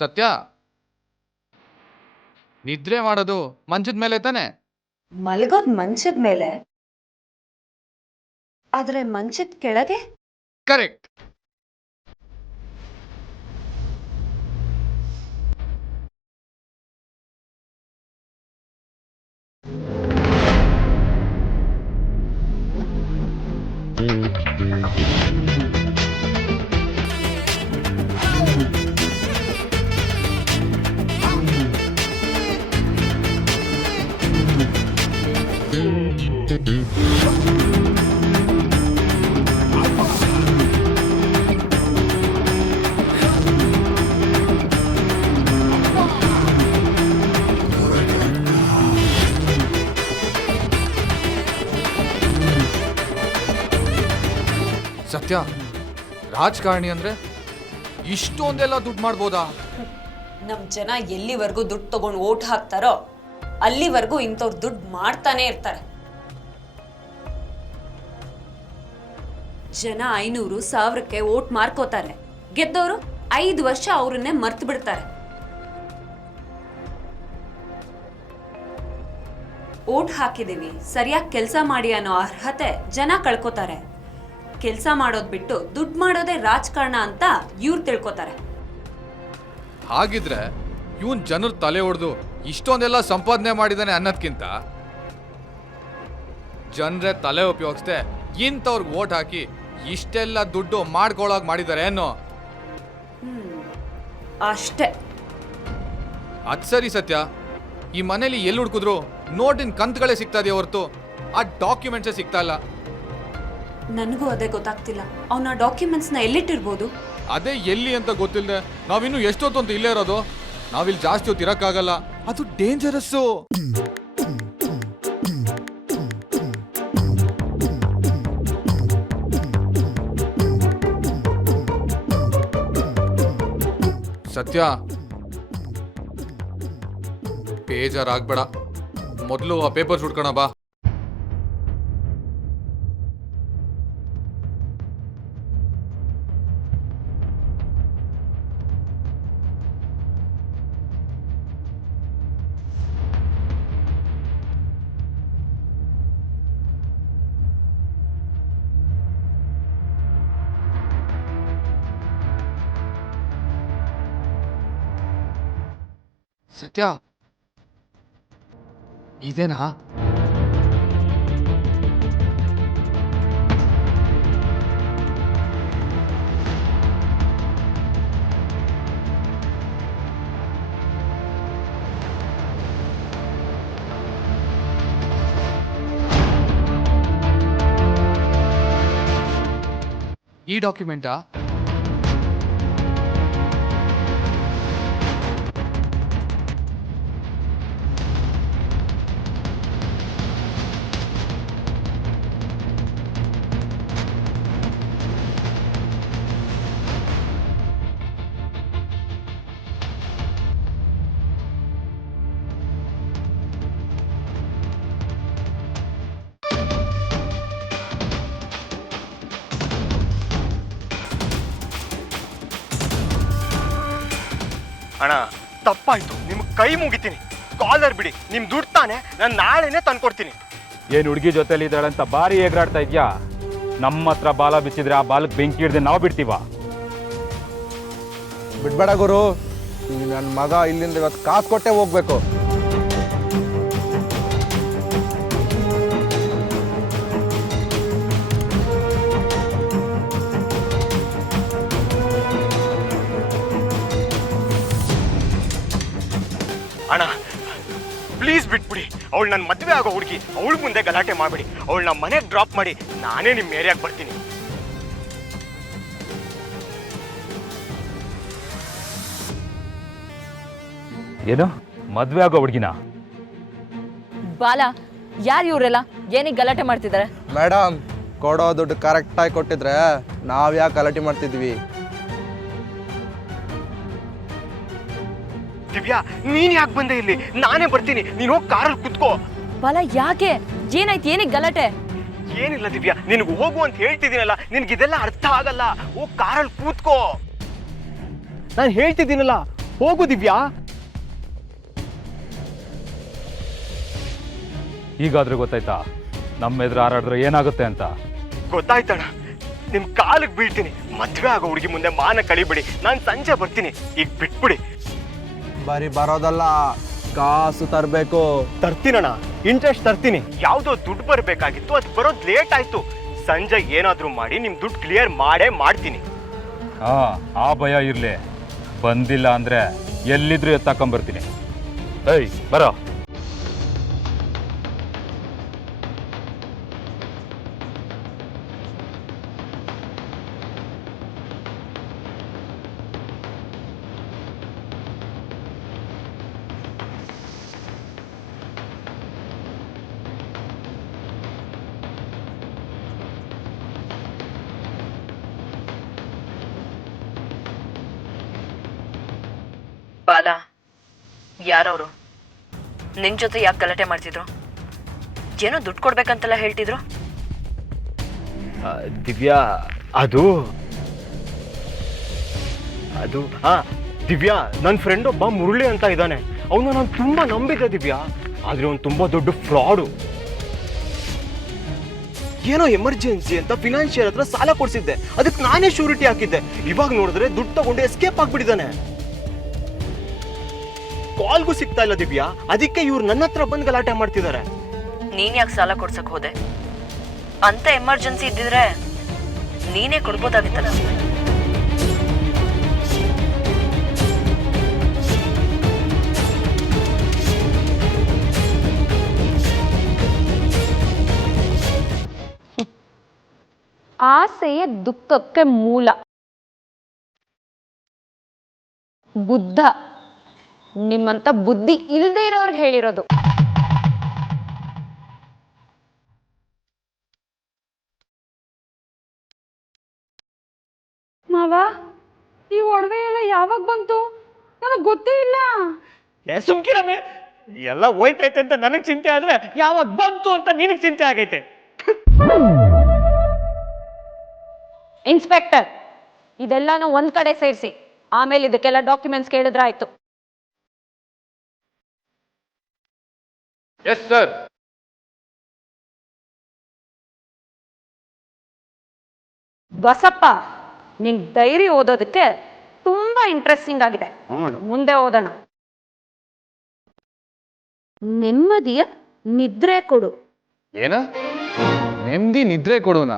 ಸತ್ಯ, ನಿದ್ರೆ ಮಾಡೋದು ಮಂಚದ ಮೇಲೆ ತಾನೆ? ಮಲಗೋದ್ ಮಂಚದ ಮೇಲೆ, ಆದ್ರೆ ಮಂಚದ ಕೆಳಗೆ. ಕರೆಕ್ಟ್. ಸತ್ಯ, ರಾಜಕಾರಣಿ ಅಂದ್ರೆ ಇಷ್ಟೊಂದೆಲ್ಲ ದುಡ್ಡು ಮಾಡ್ಬೋದಾ? ನಮ್ ಜನ ಎಲ್ಲಿವರೆಗೂ ದುಡ್ಡು ತಗೊಂಡು ಓಟ್ ಹಾಕ್ತಾರೋ ಅಲ್ಲಿವರೆಗೂ ಇಂಥವ್ರು ದುಡ್ಡು ಮಾಡ್ತಾನೆ ಇರ್ತಾರೆ. ಜನ 500,000ಕ್ಕೆ ಓಟ್ ಮಾರ್ಕೋತಾರೆ. ಗೆದ್ದವರು 5 ವರ್ಷ ಅವ್ರನ್ನೇ ಮರ್ತು ಬಿಡ್ತಾರೆ. ಓಟ್ ಹಾಕಿದೀವಿ, ಸರಿಯಾಗಿ ಕೆಲಸ ಮಾಡಿ ಅನ್ನೋ ಅರ್ಹತೆ ಜನ ಕಳ್ಕೊತಾರೆ. ಕೆಲಸ ಮಾಡೋದ್ ಬಿಟ್ಟು ದುಡ್ಡು ಮಾಡೋದೇ ರಾಜಕಾರಣ ಅಂತ ಇವ್ರು ತಿಳ್ಕೊತಾರೆ. ಹಾಗಿದ್ರೆ ಇವನ್ ಜನರ ತಲೆ ಹೊಡೆದು ಇಷ್ಟೊಂದೆಲ್ಲ ಸಂಪಾದನೆ ಮಾಡಿದಾನೆ ಅನ್ನೋದ್ಕಿಂತ ಜನರೇ ತಲೆ ಉಪಯೋಗಿಸ್ದೆ ಇಂಥವ್ರಿಗೆ ಓಟ್ ಹಾಕಿ ಇಷ್ಟೆಲ್ಲ ದುಡ್ಡು ಮಾಡ್ಕೊಳ್ಳೋಕೆ ಮಾಡಿದ್ದಾರೆ ಏನೋ. ಅಷ್ಟೇ. ಅದ್ ಸರಿ ಸತ್ಯ, ಈ ಮನೇಲಿ ಎಲ್ಲಿ ಹುಡುಕಿದ್ರು ನೋಟಿನ ಕಂತುಗಳೇ ಸಿಗ್ತಾ ಇದೆಯಾ ಹೊರತು ಆ ಡಾಕ್ಯುಮೆಂಟ್ಸೇ ಸಿಗ್ತಾ ಇಲ್ಲ. ನನಗೂ ಅದೇ ಗೊತ್ತಾಗ್ತಿಲ್ಲ. ಅವನ ಡಾಕ್ಯುಮೆಂಟ್ಸ್ನ ಎಲ್ಲಿಟ್ಟಿರ್ಬೋದು? ಅದೇ ಎಲ್ಲಿ ಅಂತ ಗೊತ್ತಿಲ್ಲದೆ ನಾವಿನ್ನು ಎಷ್ಟೊತ್ತು ಅಂತ ಇಲ್ಲೇ ಇರೋದು. ನಾವಿಲ್ಲಿ ಜಾಸ್ತಿ ಹೊತ್ತು ಇರಕ್ಕಾಗಲ್ಲ, ಅದು ಡೇಂಜರಸ್ಸು. ಸತ್ಯ, ಬೇಜಾರಾಗ್ಬೇಡ, ಮೊದಲು ಆ ಪೇಪರ್ಸ್ ಹುಡ್ಕೋಣ ಬಾ. ಸತ್ಯ, ಇದೇನಾ? ಈ ಡಾಕ್ಯುಮೆಂಟಾ? ಅಣ್ಣ ತಪ್ಪಾಯ್ತು, ನಿಮ್ಗೆ ಕೈ ಮುಗಿತೀನಿ, ಕಾಲರ್ ಬಿಡಿ. ನಿಮ್ ದುಡ್ಡು ತಾನೆ, ನಾನು ನಾಳೆನೆ ತಂದ್ಕೊಡ್ತೀನಿ. ಏನು ಹುಡುಗಿ ಜೊತೆಲಿ ಇದ್ದಾಳಂತ ಭಾರಿ ಎಗರಾಡ್ತಾ ಇದ್ಯಾ? ನಮ್ಮ ಹತ್ರ ಬಾಲ ಬಿಚ್ಚಿದ್ರೆ ಆ ಬಾಲಕ್ಕೆ ಬೆಂಕಿ ಹಿಡ್ದೆ ನಾವು ಬಿಡ್ತೀವ? ಬಿಡ್ಬೇಡ ಗುರು, ನನ್ನ ಮಗ ಇಲ್ಲಿಂದ ಇವತ್ತು ಕಾಸು ಕೊಟ್ಟೆ ಹೋಗ್ಬೇಕು. ಅಣ್ಣ ಪ್ಲೀಸ್ ಬಿಟ್ಬಿಡಿ. ಅವಳು ನನ್ನ ಮದುವೆ ಆಗೋ ಹುಡುಗಿ, ಅವಳ ಮುಂದೆ ಗಲಾಟೆ ಮಾಡ್ಬಿಡಿ. ಅವಳು ನಮ್ಮ ಮನೆಗೆ ಡ್ರಾಪ್ ಮಾಡಿ ನಾನೇ ನಿಮ್ಮ ಏರಿಯಾಗೆ ಬರ್ತೀನಿ. ಏನು ಮದ್ವೆ ಆಗೋ ಹುಡುಗಿನ? ಬಾಲ, ಯಾರು ಇವರೆಲ್ಲ? ಏನಿಗೆ ಗಲಾಟೆ ಮಾಡ್ತಿದ್ದಾರೆ? ಮೇಡಮ್, ಕೊಡೋ ದುಡ್ಡು ಕರೆಕ್ಟಾಗಿ ಕೊಟ್ಟಿದ್ರೆ ನಾವು ಯಾಕೆ ಗಲಾಟೆ ಮಾಡ್ತಿದ್ವಿ? ದಿವ್ಯಾ, ನೀನ್ ಯಾಕೆ ಬಂದೆ ಇಲ್ಲಿ? ನಾನೇ ಬರ್ತೀನಿ, ನೀನು ಹೋಗಿ ಕಾರಲ್ಲಿ ಕುತ್ಕೋ. ಬಾಲ, ಯಾಕೆ? ಏನಾಯ್ತು? ಏನಿಗೆ ಗಲಾಟೆ? ಏನಿಲ್ಲ ದಿವ್ಯಾ, ನಿನಗೆ ಹೋಗು ಅಂತ ಹೇಳ್ತಿದ್ದೀನಲ್ಲ, ನಿನಗೆ ಇದೆಲ್ಲ ಅರ್ಥ ಆಗಲ್ಲ. ಹೋಗಿ ಕಾರಲ್ಲಿ ಕೂತ್ಕೋ. ನಾನು ಹೇಳ್ತಿದ್ದೀನಲ್ಲ, ಹೋಗು ದಿವ್ಯಾ. ಈಗಾದ್ರೂ ಗೊತ್ತಾಯ್ತಾ ನಮ್ಮ ಎದುರು ಹಾರಾಡಿದ್ರೆ ಏನಾಗುತ್ತೆ ಅಂತ? ಗೊತ್ತಾಯ್ತಣ್ಣ, ನಿಮ್ ಕಾಲಿಗೆ ಬೀಳ್ತೀನಿ. ಮದ್ವೆ ಆಗೋ ಹುಡುಗಿ ಮುಂದೆ ಮಾನ ಕಳಿಬಿಡಿ. ನಾನು ಸಂಜೆ ಬರ್ತೀನಿ, ಈಗ ಬಿಟ್ಬಿಡಿ. ಬರೀ ಬರೋದಲ್ಲ, ಕಾಸು ತರಬೇಕು. ತರ್ತೀನಣ್ಣ, ಇಂಟ್ರೆಸ್ಟ್ ತರ್ತೀನಿ. ಯಾವ್ದೋ ದುಡ್ಡು ಬರ್ಬೇಕಾಗಿತ್ತು, ಅದು ಬರೋದ್ ಲೇಟ್ ಆಯ್ತು. ಸಂಜೆ ಏನಾದ್ರೂ ಮಾಡಿ ನಿಮ್ ದುಡ್ಡು ಕ್ಲಿಯರ್ ಮಾಡೇ ಮಾಡ್ತೀನಿ. ಆ ಭಯ ಇರ್ಲಿ. ಬಂದಿಲ್ಲ ಅಂದ್ರೆ ಎಲ್ಲಿದ್ರು ಎತ್ತಾಕೊಂಬರ್ತೀನಿ. ಏಯ್ ಬರೋ. ಬಾಲ, ಯಾರವರು? ನಿನ್ ಜೊತೆ ಯಾಕೆ ಗಲಾಟೆ ಮಾಡ್ತಿದ್ರು? ಏನೋ ದುಡ್ಡು ಕೊಡ್ಬೇಕಂತೆಲ್ಲ ಹೇಳ್ತಿದ್ರು. ದಿವ್ಯಾ, ಅದು ಹಾ ದಿವ್ಯಾ, ನನ್ನ ಫ್ರೆಂಡ್ ಒಬ್ಬ ಮುರಳಿ ಅಂತ ಇದ್ದಾನೆ. ಅವನು ನಾನು ತುಂಬಾ ನಂಬಿದ್ದೆ ದಿವ್ಯಾ. ಆದ್ರೆ ಅವ್ನು ತುಂಬಾ ದೊಡ್ಡ ಫ್ರಾಡು. ಏನೋ ಎಮರ್ಜೆನ್ಸಿ ಅಂತ ಫಿನಾನ್ಷಿಯರ್ ಹತ್ರ ಸಾಲ ಕೊಡ್ಸಿದ್ದೆ, ಅದಕ್ಕೆ ನಾನೇ ಶ್ಯೂರಿಟಿ ಹಾಕಿದ್ದೆ. ಇವಾಗ ನೋಡಿದ್ರೆ ದುಡ್ಡು ತಗೊಂಡು ಎಸ್ಕೇಪ್ ಆಗ್ಬಿಟ್ಟಿದ್ದಾನೆ. ಕಾಲ್ಗೂ ಸಿಗ್ತಾ ಇಲ್ಲ ದಿವ್ಯಾ. ಅದಕ್ಕೆ ಇವ್ರು ನನ್ನ ಹತ್ರ ಬಂದು ಗಲಾಟೆ ಮಾಡ್ತಿದ್ದಾರೆ. ನೀನ್ ಯಾಕೆ ಸಾಲ ಕೊಡ್ಸಕ್ ಹೋದೆ? ಅಂತ ಎಮರ್ಜೆನ್ಸಿ ಇದ್ದಿದ್ರೆ ನೀನೇ ಕೊಡ್ಬೋದಾಗಿತ್ತಲ್ಲ. ಆಸೆಯೇ ದುಃಖಕ್ಕೆ ಮೂಲ. ಬುದ್ಧ ನಿಮ್ಮಂತ ಬುದ್ಧಿ ಇಲ್ಲದೆ ಇರೋರ್ಗೆ ಹೇಳಿರೋದು. ಮಾವ, ಈ ಒಡವೆ ಎಲ್ಲ ಯಾವಾಗ ಬಂತು? ನನಗೆ ಗೊತ್ತೇ ಇಲ್ಲ. ಸುಮ್ಕಿರಮೆ, ಎಲ್ಲ ಹೋಯ್ತೈತೆ ಅಂತ ನನಗ್ ಚಿಂತೆ ಆದ್ರೆ ಯಾವಾಗ ಬಂತು ಅಂತ ನಿನಗ್ ಚಿಂತೆ ಆಗೈತೆ. ಇನ್ಸ್ಪೆಕ್ಟರ್, ಇದೆಲ್ಲಾನು ಒಂದ್ ಕಡೆ ಸೇರಿಸಿ, ಆಮೇಲೆ ಇದಕ್ಕೆಲ್ಲ ಡಾಕ್ಯುಮೆಂಟ್ಸ್ ಕೇಳಿದ್ರೆ ಆಯ್ತು. Yes sir. ಬಸಪ್ಪ, ನಿಂಗ್ ಡೈರಿ ಓದೋದಕ್ಕೆ ತುಂಬಾ ಇಂಟ್ರೆಸ್ಟಿಂಗ್ ಆಗಿದೆ. ಮುಂದೆ ಓದೋಣ. ನೆಮ್ಮದಿಯ ನಿದ್ರೆ ಕೊಡು. ಏನ? ನೆಮ್ಮದಿ ನಿದ್ರೆ ಕೊಡೋಣ?